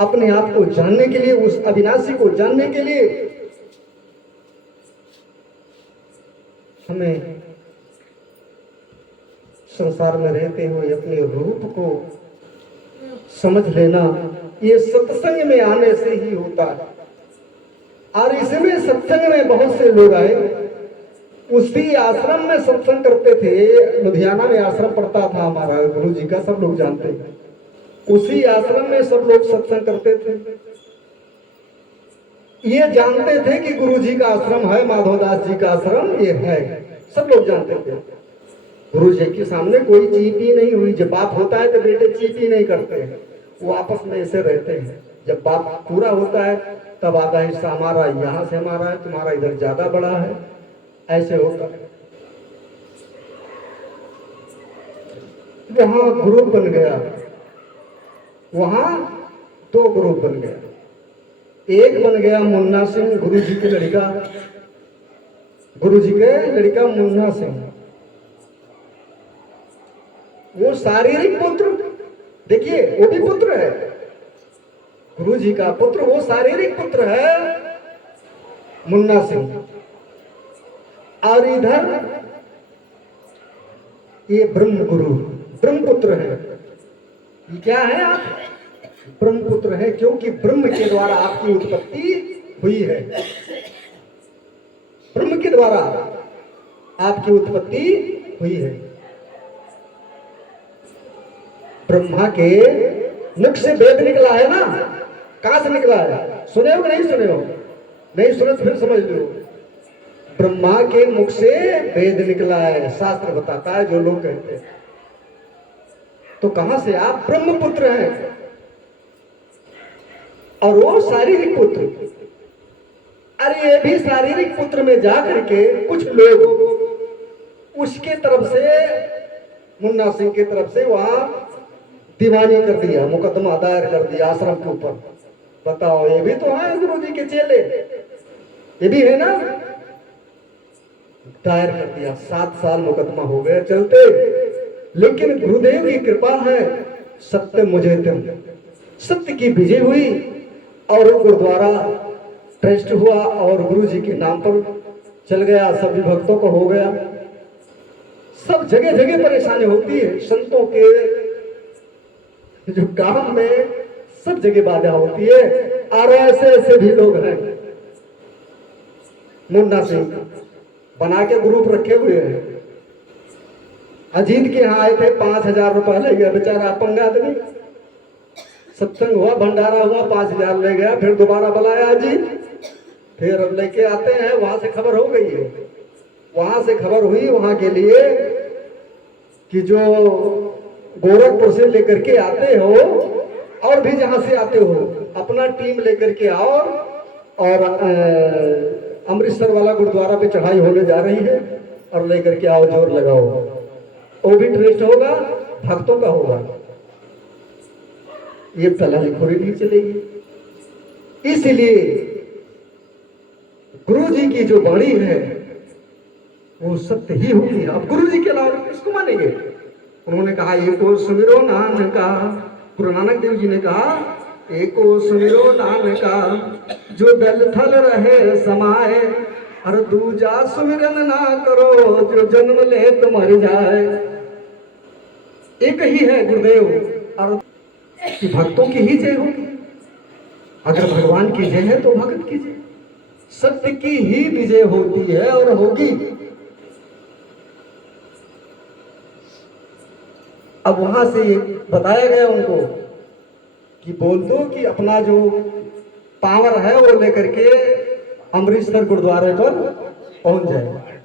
अपने आप को जानने के लिए, उस अविनाशी को जानने के लिए हमें संसार में रहते हुए अपने रूप को समझ लेना, ये सत्संग में आने से ही होता है। और इसमें सत्संग में बहुत से लोग आए, उसी आश्रम में सत्संग करते थे। लुधियाना में आश्रम पड़ता था हमारा गुरु जी का, सब लोग जानते हैं। उसी आश्रम में सब लोग सत्संग करते थे। ये जानते थे कि गुरु जी का आश्रम है, माधवदास जी का आश्रम ये है, सब लोग जानते थे। गुरु जी के सामने कोई चीपी नहीं हुई। जब बाप होता है तो बेटे चीपी नहीं करते हैं, वो आपस में ऐसे रहते हैं। जब बाप पूरा होता है तब आधा हिस्सा हमारा यहाँ से हमारा है, तुम्हारा इधर ज्यादा बड़ा है, ऐसे होता है। वहां ग्रुप बन गया, वहां 2 ग्रुप बन गया। एक बन गया मुन्ना सिंह, गुरु जी के लड़का, गुरु जी के लड़का मुन्ना सिंह। वो शारीरिक पुत्र, देखिए वो भी पुत्र है, गुरु जी का पुत्र, वो शारीरिक पुत्र है मुन्ना सिंह। और इधर ये ब्रह्म गुरु, ब्रह्मपुत्र है। ये क्या है? आप ब्रह्मपुत्र है, क्योंकि ब्रह्म के द्वारा आपकी उत्पत्ति हुई है। ब्रह्म के द्वारा आपकी उत्पत्ति हुई है। ब्रह्मा के मुख से वेद निकला है ना, कहां से निकला है? सुने हो कि नहीं सुने हो? नहीं सुने तो फिर समझ लो। ब्रह्मा के मुख से वेद निकला है, शास्त्र बताता है, जो लोग कहते हैं। तो कहां से? आप ब्रह्मपुत्र हैं और वो शारीरिक पुत्र। अरे ये भी शारीरिक पुत्र में जाकर के कुछ लोग उसके तरफ से, मुन्ना सिंह की तरफ से वहां दीवानी कर दिया, मुकदमा दायर कर दिया आश्रम के ऊपर। बताओ, ये भी तो है गुरु जी के चेले, ये भी है ना। दायर कर दिया, 7 साल मुकदमा हो गया चलते। लेकिन गुरुदेव की कृपा है, सत्य मुझे तुम, सत्य की विजय हुई और गुरुद्वारा ट्रस्ट हुआ और गुरु जी के नाम पर चल गया, सभी भक्तों को हो गया। सब जगह जगह परेशानी होती है, संतों के जो काम में सब जगह बाधा होती है। और ऐसे ऐसे भी लोग हैं। मुन्ना सिंह बना के ग्रुप रखे हुए हैं। अजीत के यहाँ आए थे, 5,000 रुपए ले गया बेचारा अपंग आदमी। सत्संग हुआ, भंडारा हुआ, 5,000 ले गया। फिर दोबारा बुलाया अजीत, फिर अब लेके आते हैं। वहां से खबर हो गई है, वहां से खबर हुई वहां के लिए कि जो गोरखपुर से लेकर के आते हो और भी जहां से आते हो, अपना टीम लेकर के आओ और अमृतसर वाला गुरुद्वारा पे चढ़ाई होने जा रही है और लेकर के आओ, जोर लगाओ। वो भी ट्रस्ट होगा, भक्तों का होगा, ये तलाखोरी नहीं चलेगी। इसलिए गुरु जी की जो वाणी है वो सत्य ही होगी। अब गुरु जी के अलावा किसको मानेंगे? उन्होंने कहा एको सुमिरो नाम का, गुरु नानक देव जी ने कहा एको सुमिरो नाम का, जो दल थल रहे समाए, और दूजा सुमिरन ना करो, जो जन्म ले तो मर जाए। एक ही है गुरुदेव, और कि भक्तों की ही जय होगी। अगर भगवान की जय है तो भक्त की जय, सत्य की ही विजय होती है और होगी। अब वहां से बताया गया उनको कि बोल दो कि अपना जो पावर है वो लेकर के अमृतसर गुरुद्वारे पर पहुंच जाए।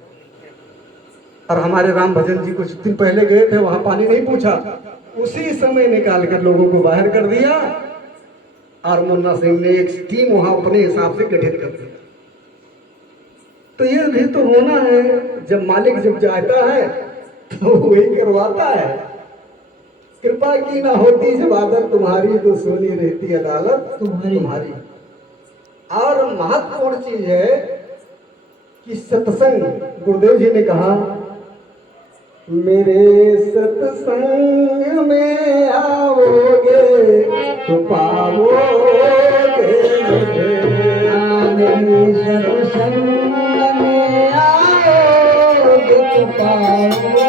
और हमारे राम भजन जी कुछ दिन पहले गए थे, वहां पानी नहीं पूछा, उसी समय निकाल कर लोगों को बाहर कर दिया। और मुन्ना सिंह ने एक टीम वहां अपने हिसाब से गठित कर दिया। तो ये भी तो होना है, जब मालिक जब जाता है तो वही करवाता है। कृपा की ना होती जब आदत तुम्हारी, तो सोनी रहती अदालत तुम्हारी। और महत्वपूर्ण चीज है कि सत्संग, गुरुदेव जी ने कहा मेरे सत्संग में आओगे तो पाओगे मुझे। सत्संग में आओगे तो पाओगे